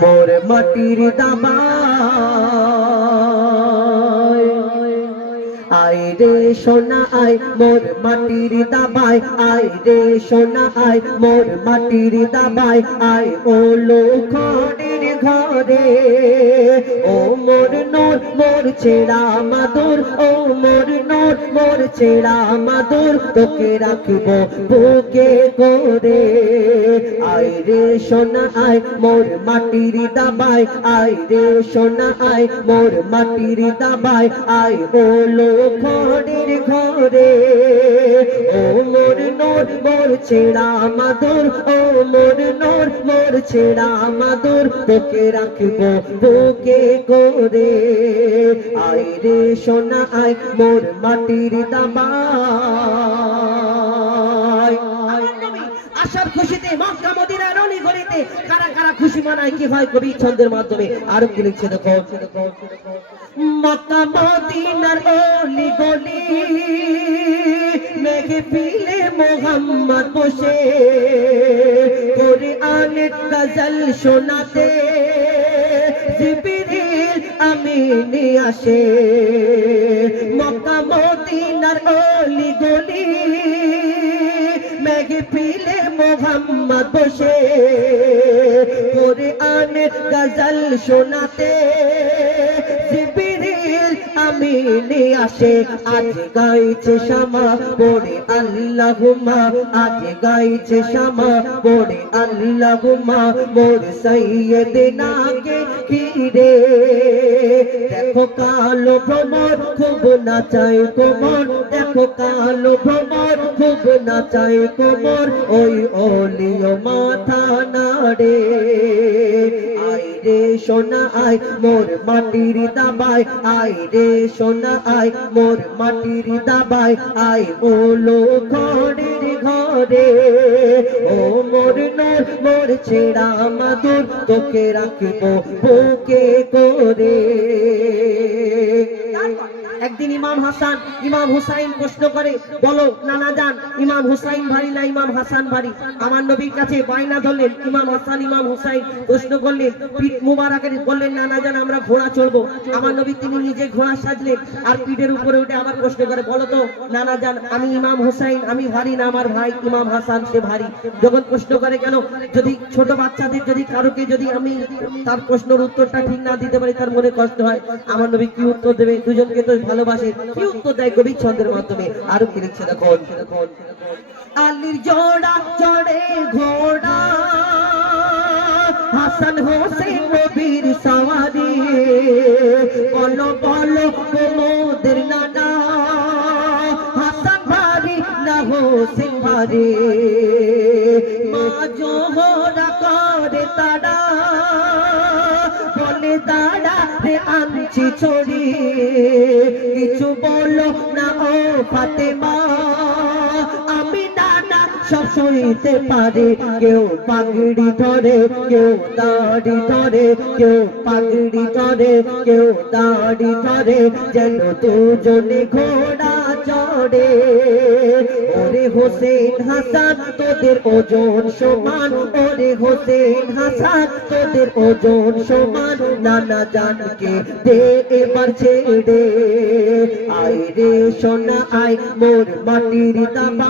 মোর মাটির দাবায় আয় রে সোনা আয় মোর মাটির দাবায় আয় রে সোনা আয় মোর মাটির দাবায় আয় ও লোখনের ঘরে ও মোর নূর মোর ছেড়া মাদুর ও মোর নূর মোর ছেড়া মাদুর তোকে রাখব বুকে করে আয় রে সোনা আয় মোর মাটির দাবায় আয় রে সোনা আয় মোর মাটির দাবায় আয় বলো ঘরের ঘরে ও মোর নূর মোর ছেড়া মাদুর ও মোর নূর মোর ছেড়া মাদুর তোকে রাখব বুকে করে আয় রে সোনা আয় মোর মাটির দাবায় আশার খুশিতে মক্কা মদিনার অলি গলিতে কারা কারা খুশি মানায় কি হয় কবি ছন্দের মাধ্যমে আরো কি লিখছে দেখো মক্কা মদিনার অলি গলি মেঘে পিলে মোহাম্মদ বসে কোরআনের গজল শোনাতে জিবরিল আমিন আসে মক্কা মদিনার অলি গলি মেঘে পিলে মোহাম্মদ বসে কোরআনের গজল শোনাতে জিবরিল আমিন আসে আজ গাইছে শামা পড়ে আল্লাহুম্মা আজ গাইছে শামা পড়ে আল্লাহুম্মা মোর সাইয়্যিদিনা কে ঘিরে দেখো কালো ভ্রমর খুব নাচায় কোমর দেখো কালো ভ্রমর খুব নাচায় কোমর ওই ওলিও মাথা নাড়ে আয় রে সোনা আয় মোর মাটির দাবায় আয় রে সোনা আয় মোর মাটির দাবায় আয় বলো ঘরের ঘরে ও মোর নূর মোর ছেড়া মাদুর তোকে রাখব বুকে করে একদিন ইমাম হাসান ইমাম হুসাইন প্রশ্ন করে বলো নানা জান ইমাম হুসাইন ভারী না ইমাম হাসান ভারী আমার নবীর কাছে বায়না ধরলেন ইমাম হাসান ইমাম হুসাইন প্রশ্ন করলেন পিঠ মুবারাকের বললেন নানা জান আমরা ঘোড়া চড়বো আমার নবী তিনি নিজে ঘোড়া সাজলেন আর পিঠের উপরে উঠে আবার প্রশ্ন করে বলো তো নানা জান আমি ইমাম হুসাইন আমি ভারী না আমার ভাই ইমাম হাসান সে ভারী যখন প্রশ্ন করে কেন যদি ছোট বাচ্চাদের যদি কারোকে যদি আমি তার প্রশ্নের উত্তরটা ঠিক না দিতে পারি তার মনে কষ্ট হয় আমার নবী কি উত্তর দেবে দুজনকে তো ভালোবাসে কি উত্তর দেয় কবি ছন্দের মাধ্যমে আরো কি লিখছে দেখো আলীর জোড়া চড়ে ঘোড়া হাসান হোসেন নবীর সওয়ারি বলো বলো মোদের নানা হাসান ভারী না হোসেন ভারী মা জোহরা করে তারা বলে দাঁড়া রে আনছি ছড়ি কিছু বলো না ও ফাতেমা আমি নানা সব সইতে পারি কেউ পাগড়ি ধরে কেউ দাড়ি ধরে কেউ পাগড়ি ধরে কেউ দাড়ি ধরে যেন দুজনে ঘোড়া চড়ে ওরে হোসেন হাসান তোদের ওজন সমান ওরে হোসেন হাসান তোদের ওজন সমান নানা জানকে দে এবার ছেড়ে আয় রে সোনা আয় মোর মাটির দাবায়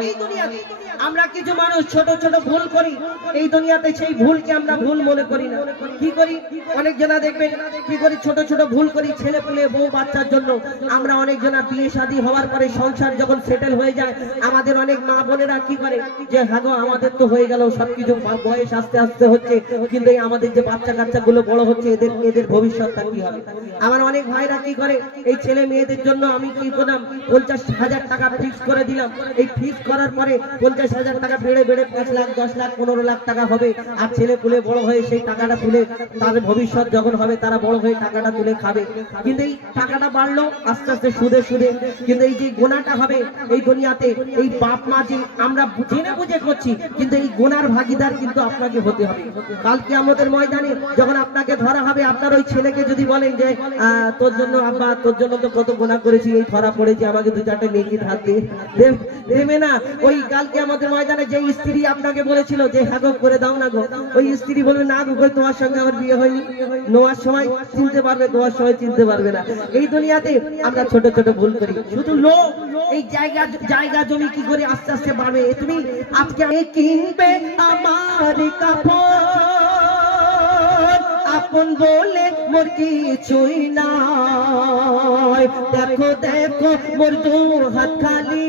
এই দুনিয়াতে আমরা কিছু মানুষ ছোট ছোট ভুল করি এই দুনিয়াতে সেই ভুলকে আমরা ভুল মনে করি না কি করি অনেক জনা দেখবেন কি করি ছোট ছোট ভুল করি ছেলে পেলে বউ বাচ্চার জন্য আমরা অনেক জনা বিয়ে শাদী হওয়ার পরে সংসার যখন সেটেল হয়ে যায় আমাদের অনেক মা বোনেরা কি করে যে হাগো আমাদের তো হয়ে গেল সবকিছু বয়স আস্তে আস্তে হচ্ছে কিন্তু এই আমাদের যে বাচ্চা কাচ্চা গুলো বড় হচ্ছে এদের ভবিষ্যৎটা কি হবে আমার অনেক ভাইরা কি করে এই ছেলে মেয়েদের জন্য আমি কি করলাম 50,000 টাকা ফিক্স করে দিলাম এই ফিক্স করার পরে 50,000 টাকা বেড়ে বেড়ে 5 লাখ 10 লাখ 15 লাখ টাকা হবে আর ছেলে পুলে বড় হয়ে সেই টাকাটা তুলে তাদের ভবিষ্যৎ যখন হবে তারা বড় হয়ে টাকাটা তুলে খাবে কিন্তু এই টাকাটা বাড়লো আস্তে আস্তে সুদে সুদে কিন্তু এই যে গোনাটা হবে এই দুনিয়াতে এই বাপ মা যে আমরা জেনে বুঝে করছি কিন্তু এই গোনার ভাগীদার কিন্তু আপনাকে হতে হবে কাল কিয়ামতের ময়দানে যখন আপনাকে ধরা হবে আপনার ওই ছেলেকে যদি বলেন যে তোর জন্য আব্বা তোর জন্য তো কত গোনা করেছি এই ধরা পড়েছি আমাকে 2-4টা নেকি ধার দিয়ে দেবে না ওই কাল কিয়ামতের ময়দানে ময়দানে যে স্ত্রী আপনাকে বলেছিল যে হ্যাঁ গো করে দাও না গো, ওই স্ত্রী বলবে না গো কই তোমার সঙ্গে আমার বিয়ে হয়নি, নেওয়ার সময় চিনতে পারবে, দেওয়ার সময় চিনতে পারবে না। এই দুনিয়াতে আমরা ছোট ছোট ভুল করি, শুধু লোক এই জায়গা জমি কি করে আস্তে আস্তে বাড়বে। তুমি আজকে কিনবে আমার কাপড় আপন বলে মোর কিছুই নাই, দেখো দেখো মোর দু হাত খালি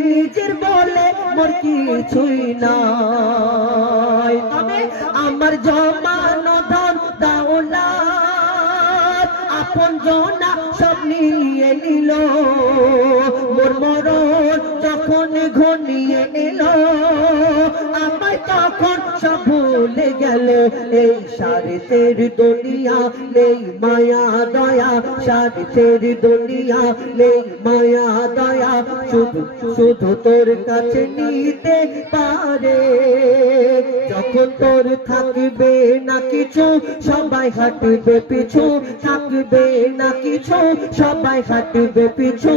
নিজের বলে মোর কিছুই নাই। তবে আমার জমানো ধন দৌলত আপন জনা সব নিয়ে নিল, মোর মরণ যখন ঘনিয়ে এলো আমায় তখন সব ভুলে গেল। এই স্বার্থের দুনিয়া নেই মায়া দয়া, স্বার্থের দুনিয়া নেই মায়া দয়া, শুধু শুধু তোর কাছে নিতে পারে। যখন তোর থাকবে না কিছু সবাই হাঁটবে পিছু, থাকবে না কিছু সবাই হাঁটবে পিছু।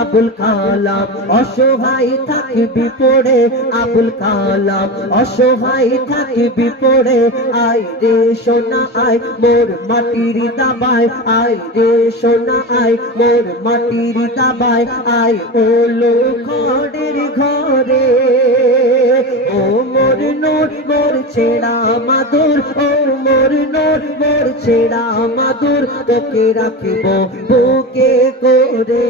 আবুল কালাম অসহায় থাকবি পড়ে, আবুল কালাম অসহায় থাকবি পড়ে। আয় রে সোনা আয় মোর মাটির দাবায়, আয় রে সোনা আয় মোর মাটির দাবায়। আয় ওলো খড়ের ঘরে ও মোর নূর মোর ছেড়া মাদুর, ও মোর নূর মোর ছেড়া মাদুর, তোকে রাখিব বুকে করে।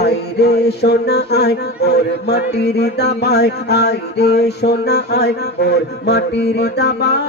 আয় রে সোনা আয় মোর মাটির দাবায়, আয় রে সোনা আয় মোর মাটির দাবায়।